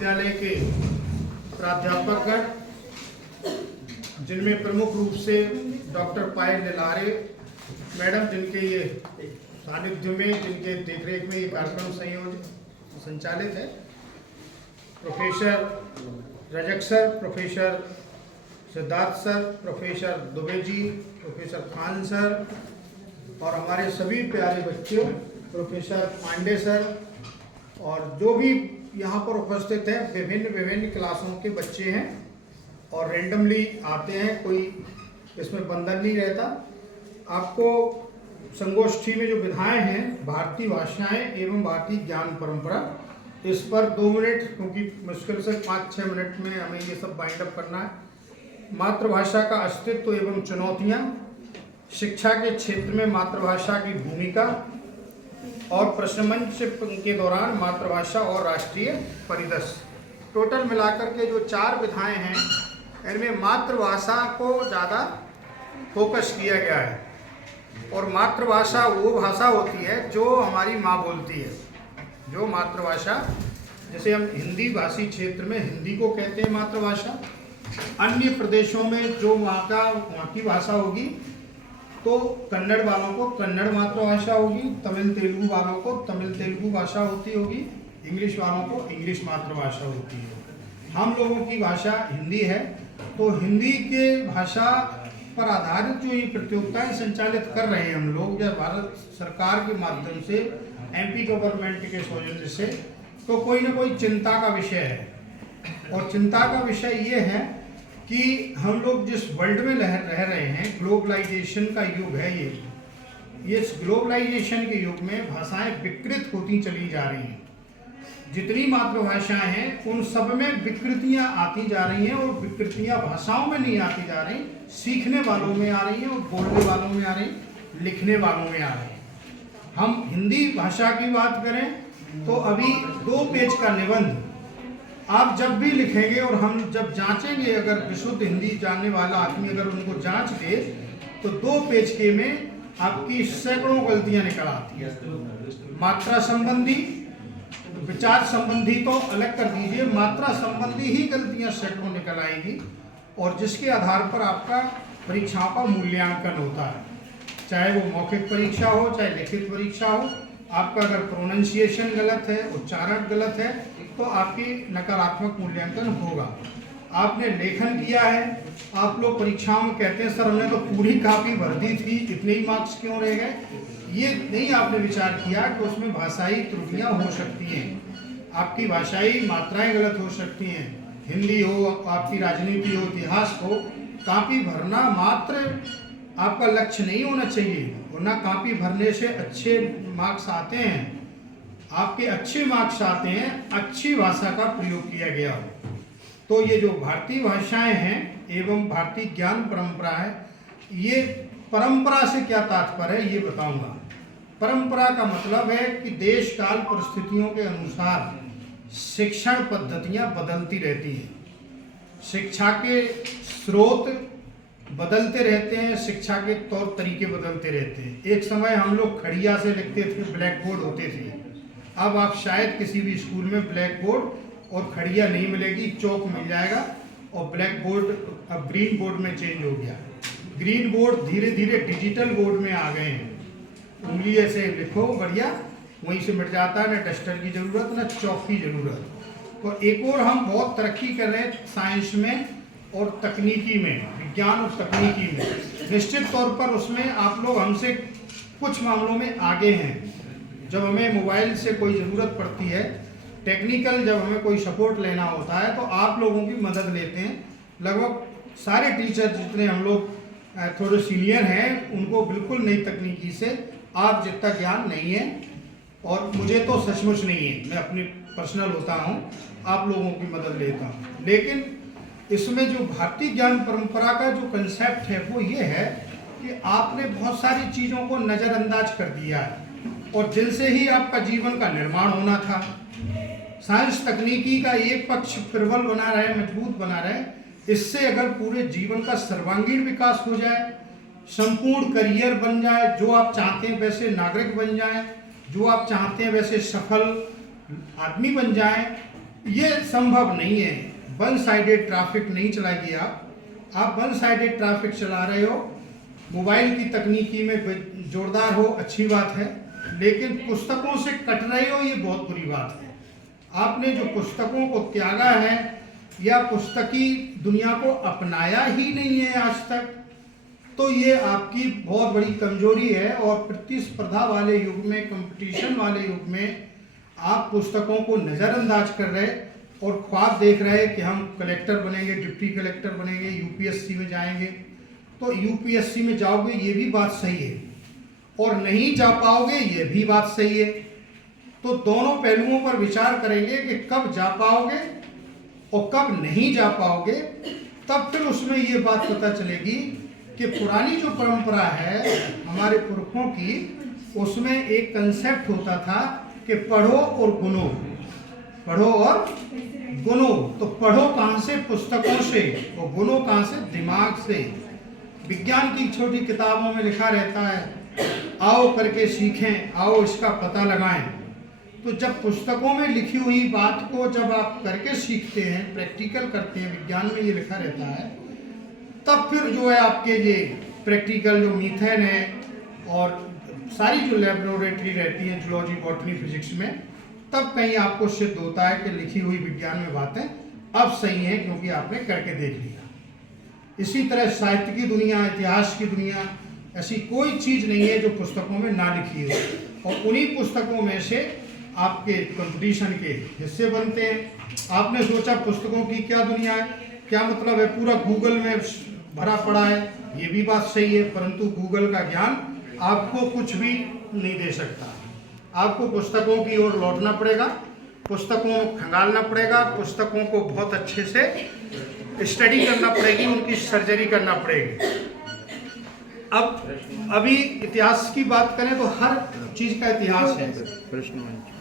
विद्यालय के प्राध्यापकगण, जिनमें प्रमुख रूप से डॉक्टर पायल निलारे मैडम, जिनके ये सानिध्य में, जिनके देखरेख में ये कार्यक्रम संचालित है, professor Rajak sir, professor Siddharth sir, professor Dubey ji, professor Khan sir और हमारे सभी प्यारे बच्चों, प्रोफेसर पांडे सर और जो भी यहाँ पर उपस्थित है, विभिन्न क्लासों के बच्चे हैं और रेंडमली आते हैं, कोई इसमें बंधन नहीं रहता। आपको संगोष्ठी में जो विधाएं हैं, भारतीय भाषाएं एवं भारतीय ज्ञान परंपरा, इस पर 2 मिनट, क्योंकि मुश्किल से 5-6 मिनट में हमें ये सब बाइंड अप करना है। मातृभाषा का अस्तित्व एवं चुनौतियाँ, शिक्षा के क्षेत्र में मातृभाषा की भूमिका और प्रश्न मंच के दौरान मातृभाषा और राष्ट्रीय परिदृश्य। टोटल मिलाकर के जो 4 विधाएं हैं, इनमें मातृभाषा को ज़्यादा फोकस किया गया है। और मातृभाषा वो भाषा होती है जो हमारी माँ बोलती है। जो मातृभाषा, जैसे हम हिंदी भाषी क्षेत्र में हिंदी को कहते हैं मातृभाषा, अन्य प्रदेशों में जो वहाँ की भाषा होगी तो कन्नड़ वालों को कन्नड़ मातृभाषा होगी, तमिल तेलुगु वालों को तमिल तेलुगु भाषा होती होगी, इंग्लिश वालों को इंग्लिश मातृभाषा होती है। हम लोगों की भाषा हिंदी है, तो हिंदी के भाषा पर आधारित जो ये प्रतियोगिताएं संचालित कर रहे हैं हम लोग, या भारत सरकार के माध्यम से, एमपी गवर्नमेंट के सौजन्य से, तो कोई ना कोई चिंता का विषय है। और चिंता का विषय ये है कि हम लोग जिस वर्ल्ड में रह रहे हैं, ग्लोबलाइजेशन का युग है ये। इस ग्लोबलाइजेशन के युग में भाषाएं विकृत होती चली जा रही हैं। जितनी मातृभाषाएं हैं उन सब में विकृतियां आती जा रही हैं, और विकृतियां भाषाओं में नहीं आती जा रही, सीखने वालों में आ रही हैं और बोलने वालों में आ रही, लिखने वालों में आ रही हैं। हम हिंदी भाषा की बात करें तो अभी 2 पेज का निबंध आप जब भी लिखेंगे और हम जब जांचेंगे, अगर विशुद्ध हिंदी जानने वाला आदमी अगर उनको जांच दे तो 2 पेज के में आपकी सैकड़ों गलतियां निकल आती है। मात्रा संबंधी, विचार संबंधी तो अलग कर दीजिए, मात्रा संबंधी ही गलतियां सैकड़ों निकल आएगी, और जिसके आधार पर आपका परीक्षाओं का मूल्यांकन होता है। चाहे वो मौखिक परीक्षा हो, चाहे लिखित परीक्षा हो, आपका अगर प्रोनाउंसिएशन गलत है, उच्चारण गलत है, तो आपकी नकारात्मक मूल्यांकन होगा। आपने लेखन किया है, आप लोग परीक्षाओं में कहते हैं सर हमने तो पूरी कॉपी भर दी थी, इतने ही मार्क्स क्यों रह गए? ये नहीं आपने विचार किया कि उसमें भाषाई त्रुटियां हो सकती हैं, आपकी भाषाई मात्राएं गलत हो सकती हैं। हिंदी हो, आपकी राजनीति हो, इतिहास हो, कॉपी भरना मात्र आपका लक्ष्य नहीं होना चाहिए, वरना कॉपी भरने से अच्छे मार्क्स आते हैं। आपके अच्छे मार्क्स आते हैं अच्छी भाषा का प्रयोग किया गया हो। तो ये जो भारतीय भाषाएं हैं एवं भारतीय ज्ञान परंपरा है, ये परंपरा से क्या तात्पर्य है ये बताऊंगा। परंपरा का मतलब है कि देश काल परिस्थितियों के अनुसार शिक्षण पद्धतियां बदलती रहती हैं, शिक्षा के स्रोत बदलते रहते हैं, शिक्षा के तौर तरीके बदलते रहते हैं। एक समय हम लोग खड़िया से लिखते थे, ब्लैक बोर्ड होते थे। अब आप शायद किसी भी स्कूल में ब्लैक बोर्ड और खड़िया नहीं मिलेगी, चौक मिल जाएगा, और ब्लैक बोर्ड अब ग्रीन बोर्ड में चेंज हो गया। ग्रीन बोर्ड धीरे धीरे डिजिटल बोर्ड में आ गए हैं। उंगली ऐसे लिखो बढ़िया, वहीं से मिट जाता है, ना डस्टर की ज़रूरत ना चौक की ज़रूरत। तो एक और हम बहुत तरक्की कर रहे हैं साइंस में और तकनीकी में, विज्ञान और तकनीकी में। निश्चित तौर पर उसमें आप लोग हमसे कुछ मामलों में आगे हैं। जब हमें मोबाइल से कोई ज़रूरत पड़ती है, टेक्निकल जब हमें कोई सपोर्ट लेना होता है, तो आप लोगों की मदद लेते हैं। लगभग सारे टीचर जितने हम लोग थोड़े सीनियर हैं, उनको बिल्कुल नई तकनीकी से आप जितना ज्ञान नहीं है, और मुझे तो सचमुच नहीं है, मैं अपनी पर्सनल होता हूँ, आप लोगों की मदद लेता हूँ। लेकिन इसमें जो भारतीय ज्ञान परंपरा का जो कंसेप्ट है वो ये है कि आपने बहुत सारी चीज़ों को नज़रअंदाज कर दिया है, और जिनसे ही आपका जीवन का निर्माण होना था। साइंस तकनीकी का एक पक्ष प्रबल बना रहे, मजबूत बना रहे, इससे अगर पूरे जीवन का सर्वांगीण विकास हो जाए, संपूर्ण करियर बन जाए, जो आप चाहते हैं वैसे नागरिक बन जाए, जो आप चाहते हैं वैसे सफल आदमी बन जाए, ये संभव नहीं है। वन साइडेड ट्रैफिक नहीं चलाइए आप वन साइडेड ट्रैफिक चला रहे हो, मोबाइल की तकनीकी में जोरदार हो, अच्छी बात है, लेकिन पुस्तकों से कट रहे हो, ये बहुत बुरी बात है। आपने जो पुस्तकों को त्यागा है या पुस्तकी दुनिया को अपनाया ही नहीं है आज तक, तो ये आपकी बहुत बड़ी कमजोरी है। और प्रतिस्पर्धा वाले युग में, कंपटीशन वाले युग में आप पुस्तकों को नज़रअंदाज कर रहे और ख्वाब देख रहे कि हम कलेक्टर बनेंगे, डिप्टी कलेक्टर बनेंगे, यूपीएससी में जाएंगे। तो यूपीएससी में जाओगे, ये भी बात सही है, और नहीं जा पाओगे, ये भी बात सही है। तो दोनों पहलुओं पर विचार करेंगे कि कब जा पाओगे और कब नहीं जा पाओगे। तब फिर उसमें ये बात पता चलेगी कि पुरानी जो परंपरा है हमारे पुरखों की, उसमें एक कंसेप्ट होता था कि पढ़ो और गुनो, पढ़ो और गुनो। तो पढ़ो कहाँ से? पुस्तकों से, और गुनो कहाँ से? दिमाग से। विज्ञान की छोटी किताबों में लिखा रहता है आओ करके सीखें, आओ इसका पता लगाएं। तो जब पुस्तकों में लिखी हुई बात को जब आप करके सीखते हैं, प्रैक्टिकल करते हैं, विज्ञान में ये लिखा रहता है, तब फिर जो है आपके ये प्रैक्टिकल जो मीथेन है और सारी जो लेबोरेटरी रहती है जूलॉजी, बॉटनी, फिजिक्स में, तब कहीं आपको सिद्ध होता है कि लिखी हुई विज्ञान में बातें अब सही हैं, क्योंकि आपने करके देख लिया। इसी तरह साहित्य की दुनिया, इतिहास की दुनिया, ऐसी कोई चीज़ नहीं है जो पुस्तकों में ना लिखी हो, और उन्हीं पुस्तकों में से आपके कंपटीशन के हिस्से बनते हैं। आपने सोचा पुस्तकों की क्या दुनिया है, क्या मतलब है, पूरा गूगल में भरा पड़ा है, ये भी बात सही है, परंतु गूगल का ज्ञान आपको कुछ भी नहीं दे सकता। आपको पुस्तकों की ओर लौटना पड़ेगा, पुस्तकों को खंगालना पड़ेगा, पुस्तकों को बहुत अच्छे से स्टडी करना पड़ेगी, उनकी सर्जरी करना पड़ेगी। अब अभी इतिहास की बात करें तो हर चीज का इतिहास है,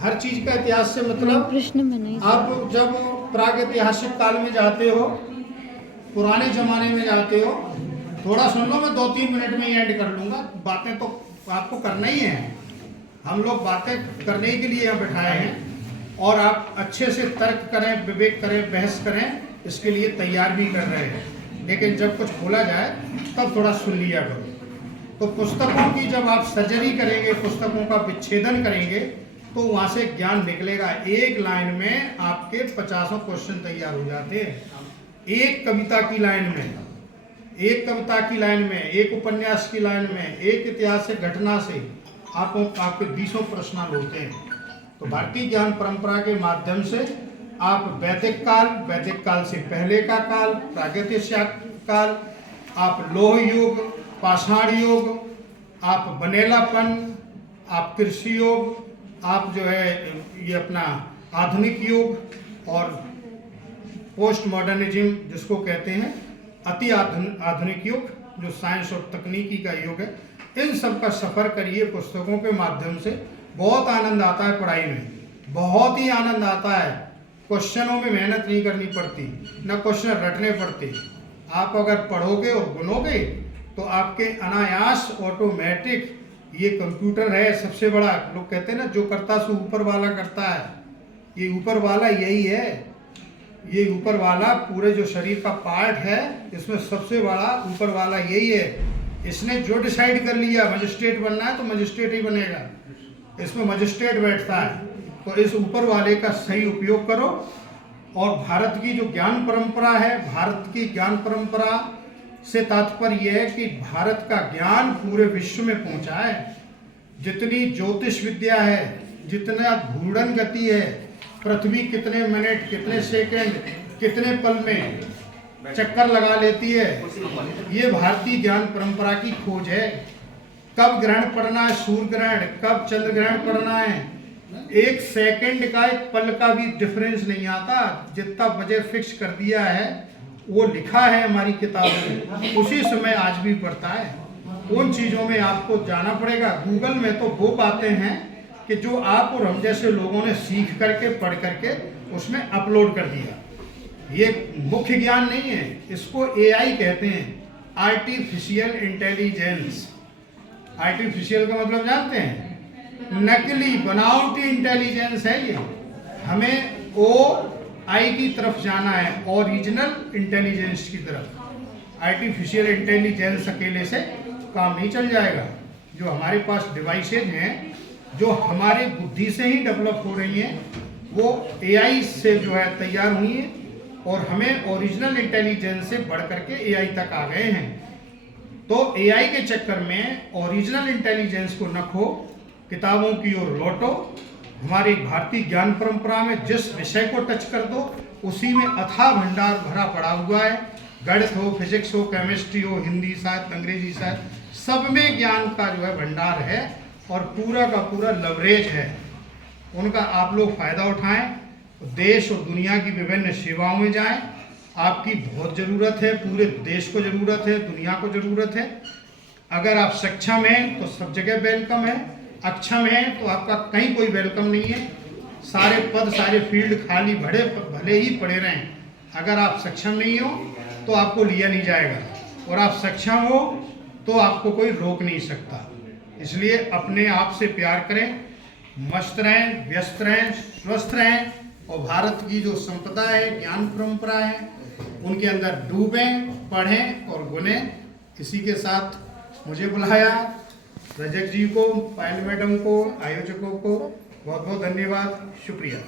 हर चीज का इतिहास से मतलब आप जब प्रागैतिहासिक काल में जाते हो, पुराने जमाने में जाते हो, थोड़ा सुन लो, मैं 2-3 मिनट में ही एंड कर लूंगा, बातें तो आपको करना ही है, हम लोग बातें करने के लिए यहाँ बैठाए हैं, और आप अच्छे से तर्क करें, विवेक करें, बहस करें, इसके लिए तैयार भी कर रहे हैं। लेकिन जब कुछ बोला जाए तब थोड़ा सुन लिया करो। तो पुस्तकों की जब आप सर्जरी करेंगे, पुस्तकों का विच्छेदन करेंगे, तो वहाँ से ज्ञान निकलेगा। एक लाइन में आपके 50 क्वेश्चन तैयार हो जाते हैं, एक कविता की लाइन में, एक कविता की लाइन में, एक उपन्यास की लाइन में, एक ऐतिहासिक घटना से आपके 20 प्रश्न होते हैं। तो भारतीय ज्ञान परंपरा के माध्यम से आप वैदिक काल से पहले का काल, प्रागैतिहासिक काल, आप लौह युग, पाषाण युग, आप बनेलापन, आप कृषि युग, आप जो है ये अपना आधुनिक युग, और पोस्ट मॉडर्निज्म जिसको कहते हैं, अति आधुनिक युग, जो साइंस और तकनीकी का युग है, इन सब का सफ़र करिए पुस्तकों के माध्यम से। बहुत आनंद आता है पढ़ाई में, बहुत ही आनंद आता है। क्वेश्चनों में मेहनत नहीं करनी पड़ती, न क्वेश्चन रटने पड़ते। आप अगर पढ़ोगे और गुनोगे तो आपके अनायास ऑटोमेटिक, ये कंप्यूटर है सबसे बड़ा, लोग कहते हैं ना जो करता सो ऊपर वाला करता है, ये ऊपर वाला यही है, ये ऊपर वाला पूरे जो शरीर का पार्ट है इसमें सबसे बड़ा ऊपर वाला यही है। इसने जो डिसाइड कर लिया मजिस्ट्रेट बनना है तो मजिस्ट्रेट ही बनेगा, इसमें मजिस्ट्रेट बैठता है। तो इस ऊपर वाले का सही उपयोग करो। और भारत की जो ज्ञान परंपरा है, भारत की ज्ञान परंपरा से तात्पर्य यह है कि भारत का ज्ञान पूरे विश्व में पहुंचा है। जितनी ज्योतिष विद्या है, जितना घूर्णन गति है, पृथ्वी कितने मिनट, कितने सेकंड, कितने पल में चक्कर लगा लेती है, ये भारतीय ज्ञान परंपरा की खोज है। कब ग्रहण पड़ना है, सूर्य ग्रहण, कब चंद्र ग्रहण पड़ना है, एक सेकंड का, एक पल का भी डिफरेंस नहीं आता। जितना बजे फिक्स कर दिया है वो लिखा है हमारी किताबों में, उसी समय आज भी पड़ता है। उन चीज़ों में आपको जाना पड़ेगा। गूगल में तो वो बातें हैं कि जो आप और हम जैसे लोगों ने सीख करके, पढ़ करके उसमें अपलोड कर दिया। ये मुख्य ज्ञान नहीं है, इसको AI कहते हैं, आर्टिफिशियल इंटेलिजेंस। आर्टिफिशियल का मतलब जानते हैं? नकली, बनावटी इंटेलिजेंस है ये। हमें आई की तरफ जाना है, ओरिजिनल इंटेलिजेंस की तरफ। आर्टिफिशियल इंटेलिजेंस अकेले से काम नहीं चल जाएगा। जो हमारे पास डिवाइसेज हैं जो हमारे बुद्धि से ही डेवलप हो रही हैं, वो एआई से जो है तैयार हुई हैं और हमें ओरिजिनल इंटेलिजेंस से बढ़ करके एआई तक आ गए हैं। तो एआई के चक्कर में ओरिजिनल इंटेलिजेंस को न खो, किताबों की ओर लौटो। हमारी भारतीय ज्ञान परंपरा में जिस विषय को टच कर दो उसी में अथाह भंडार भरा पड़ा हुआ है। गणित हो, फिजिक्स हो, केमिस्ट्री हो, हिंदी साहित्य, अंग्रेजी साहित्य, सब में ज्ञान का जो है भंडार है और पूरा का पूरा लवरेज है। उनका आप लोग फायदा उठाएं, देश और दुनिया की विभिन्न सेवाओं में जाएं। आपकी बहुत ज़रूरत है, पूरे देश को ज़रूरत है, दुनिया को ज़रूरत है। अगर आप सक्षम हैं तो सब जगह वेलकम है, अक्षम है तो आपका कहीं कोई वेलकम नहीं है। सारे पद, सारे फील्ड खाली भले ही पड़े रहें, अगर आप सक्षम नहीं हो तो आपको लिया नहीं जाएगा, और आप सक्षम हो तो आपको कोई रोक नहीं सकता। इसलिए अपने आप से प्यार करें, मस्त रहें, व्यस्त रहें, स्वस्थ रहें, और भारत की जो संपदा है, ज्ञान परंपरा है, उनके अंदर डूबें, पढ़ें और गुनें। इसी के साथ मुझे बुलाया, रजक जी को, पायल मैडम को, आयोजकों को बहुत बहुत धन्यवाद, शुक्रिया।